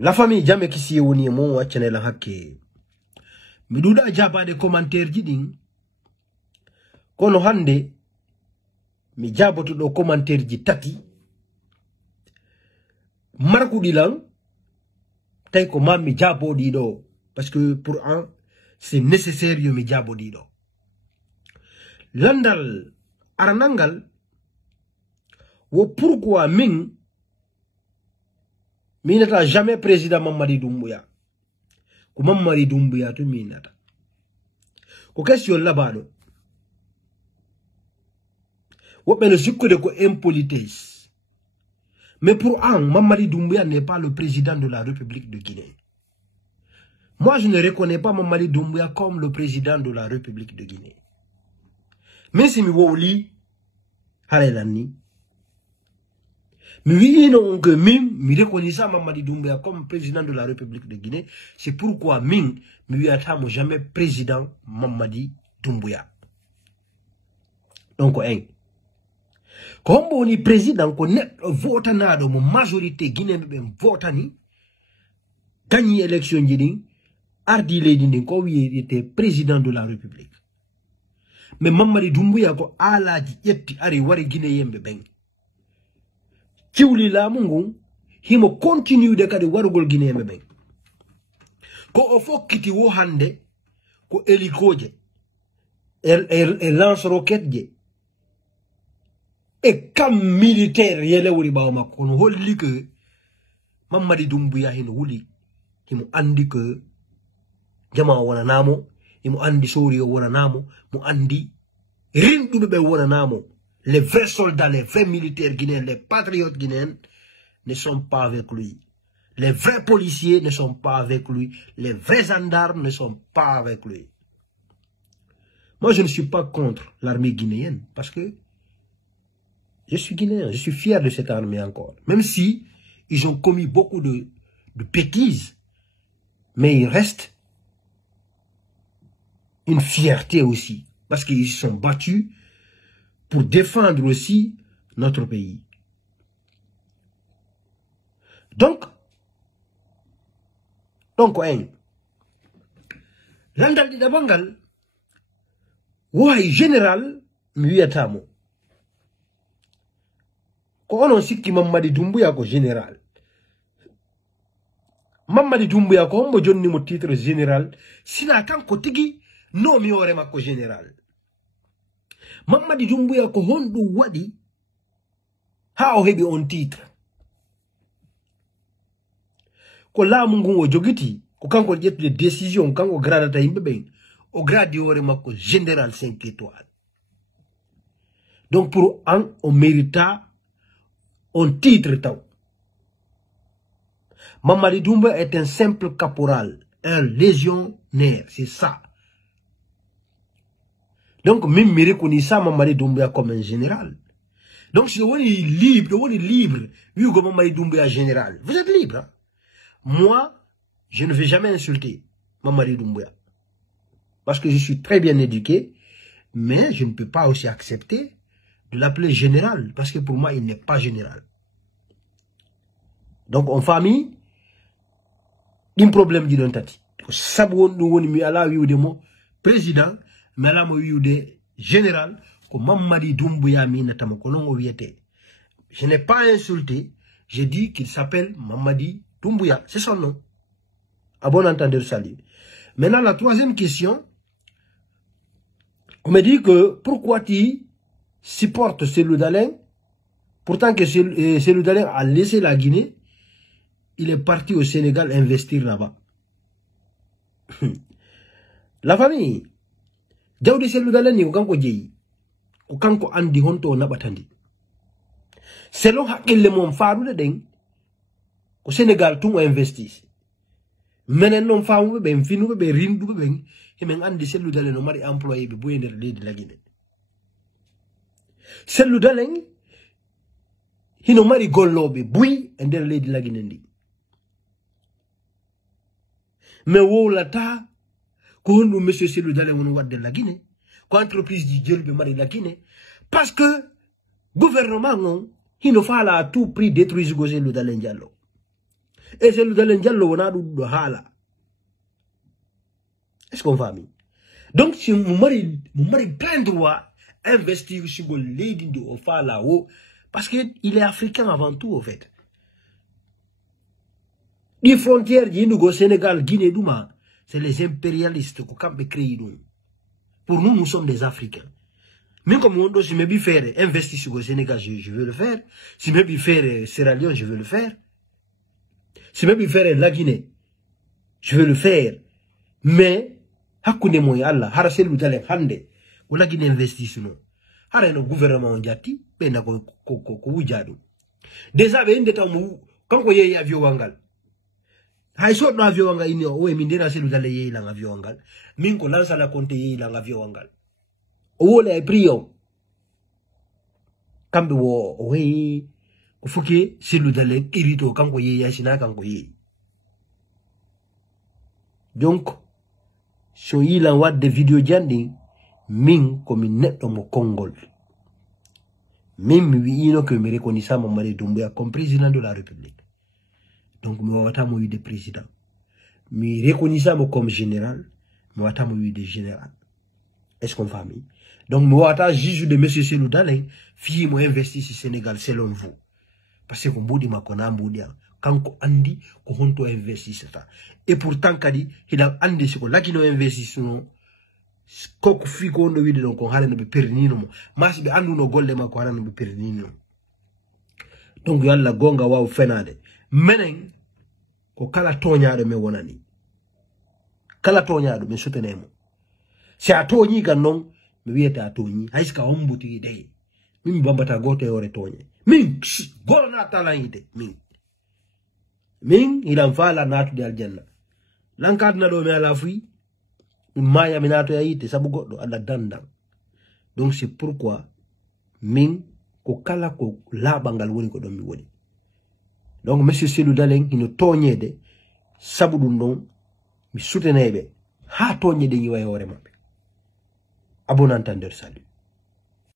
La famille jamais qui s'y woni mo waccane la hakke. Mi duda jaba de commentaire jidin. Kono hande mi jaboto do commentaire ji tati. Marku dilang tay ko mam mi jabo di do parce que pour un c'est nécessaire yo mi jabo di do. Landal aranangal wo pourquoi min n'ata jamais président Mamadi Doumbouya. Ko Mamadi Doumbouya to minata. Ko question labado. Wo ben de ko impolitesse. Mais pour un, Mamadi Doumbouya n'est pas le président de la République de Guinée. Moi, je ne reconnais pas Mamadi Doumbouya comme le président de la République de Guinée. Mais si mi woli harelani mi non que mi reconnaissant Mamadi Doumbouya comme président de la République de Guinée, c'est pourquoi mi attamo jamais président Mamadi Doumbouya. Donc comme on est président ko net vote nado mo majorité Guinée be votani gagné élection jidin ardi lady din ko wi était président de la République. Mais Mamadi Doumbouya ko alaji yetti ari wari Guinée yembe ben. Kiwli la mungu himo continue de kadi warugol Guinée yembe ben. Ko o fokkiti wo hande ko elikoje lance roquette je et comme militaire yele wuri bawo makko no holli ke Mamadi Doumbouya hino wuli himo andi ke jama wona namo himo andi soriyo wona namo mo andi rinduɓe ɓe wona namo. Les vrais soldats, les vrais militaires guinéens, les patriotes guinéens ne sont pas avec lui. Les vrais policiers ne sont pas avec lui. Les vrais gendarmes ne sont pas avec lui. Moi, je ne suis pas contre l'armée guinéenne parce que je suis guinéen, je suis fier de cette armée encore. Même si ils ont commis beaucoup de bêtises, mais il reste une fierté aussi parce qu'ils se sont battus pour défendre aussi notre pays. Donc, landal di dabangal, général, muyatamo. Ko onon sikki Mamadi Doumbouya ko général. Mamadi Doumbouya ko hombo jonni mo titre général, sina kanko tigi no mi ore makko général. Mamadi Doumbouya ko hondu wadi ha o hebi on titre. Ko laamu ngun o jogiti ko kanko jettude décision kanko gradata yimbe ben o gradi ore makko général 5 étoiles. Donc pour un on mérita on titre taw. Mamadi Doumbouya est un simple caporal, un légionnaire, c'est ça. Donc, même me reconnaissant Mamadi Doumbouya comme un général. Donc, si vous êtes libre, vu que Mamadi Doumbouya général, vous êtes libre. Hein? Moi, je ne vais jamais insulter Mamadi Doumbouya. Parce que je suis très bien éduqué, mais je ne peux pas aussi accepter de l'appeler général, parce que pour moi, il n'est pas général. Donc, en famille, il y a un problème d'identité. Sabon nous on mi ala wi de mo président mais la mo wi de général ko Mamadi Doumbouya mi natama ko non o wiete. Je n'ai pas insulté, j'ai dit qu'il s'appelle Mamadi Doumbouya, c'est son nom. À bon entendeur salut. Maintenant la troisième question, on me dit que pourquoi tu supportes Cellou Dalein pourtant que Cellou Dalein a laissé la Guinée, il est parti au Sénégal investir là-bas. La famille jawdi Cellou Dalein ni ko kanko jeyi ko kanko andi honto nabatandi selon hakkille mom faadude den ko Sénégal tun o investis menen non faamuɓe ɓe finuɓe ɓe rinduɓe ɓen hemen andi Cellou Dalein no mari employé ɓe boyi nder leydi la Guinée. Cellou Dalein hino mari golloɓe buyi e nder leydi la Guinée ndi. Mais wowlata ko honɗum monsieur Cellou Dalein won wadde la Guinée ko entreprise ji jelɓe mari la Guinée parce que gouvernement on hino faala à tout prix détruire Cellou Dalein Diallo. Et c'est le dialogue on a du hala. Est-ce qu'on va mi? Donc si mon mari plein droit investir sur le lady de Ofa là-haut parce qu'il est africain avant tout en fait. Les frontières du Sénégal, Guinée, Douma, c'est les impérialistes qui ont créé nous. Pour nous, nous sommes des Africains. Même comme on doit, si je veux faire investir sur le Sénégal, je veux le faire. Si je veux faire Sierra Leone, je veux le faire. Si je veux faire la Guinée, je veux le faire. Mais, hakune moya Allah, harasel butale hande, ou la Guinée investit sur nous. Hara no gouvernement njati, ben na ko wujadu. Déjà, ben de temps quand on y a avion wangal. Hay so no avion wangal ini o mi ndena selu dale ye la avion wangal. Min ko lansa la konte ye la avion wangal. O le prion. Kambe wo we ko fuki selu dale irito kanko ye ya sina kanko ye. Donc so ila wat de video jandi min komi netto mo Congol. Même oui, que me reconnaissant mon mari Doumbouya comme président de la République. Donc, moi, je suis de président. Me reconnaissant comme général, moi, je suis de général. Est-ce qu'on va mis? Donc, moi, je suis de M. Selou Dalein, fille, moi, investi au Sénégal, selon vous. Parce que, comme vous ma kona mboudia, quand on andi, qu'on to investi ça. Et pourtant, kadi, il a andi, c'est qu'on l'a qui nous investi sur koko fi ko ndo widi don ko halene be pernino mo masi be andu no golle ma ko halene be pernino donc yalla gonga waw fenade menen ko kala toñaado me wonani kala toñaado me soutenemo si a toñi kan non mi wieta a toñi hayska ombuti de min bambata goto e ore toñe min golo na talayite min ilan fala natude aljanna lankadna do me ala fuyi Maya minato ya ite sabu goddo ala dandang. Donc c'est pourquoi min ko kala ko labangal woni ko don mi woni. Donc monsieur Selou Dalein ino toñede sabu dum don mi soutenebe ha toñede yi way hore mabbe. Abonnantandeur salut.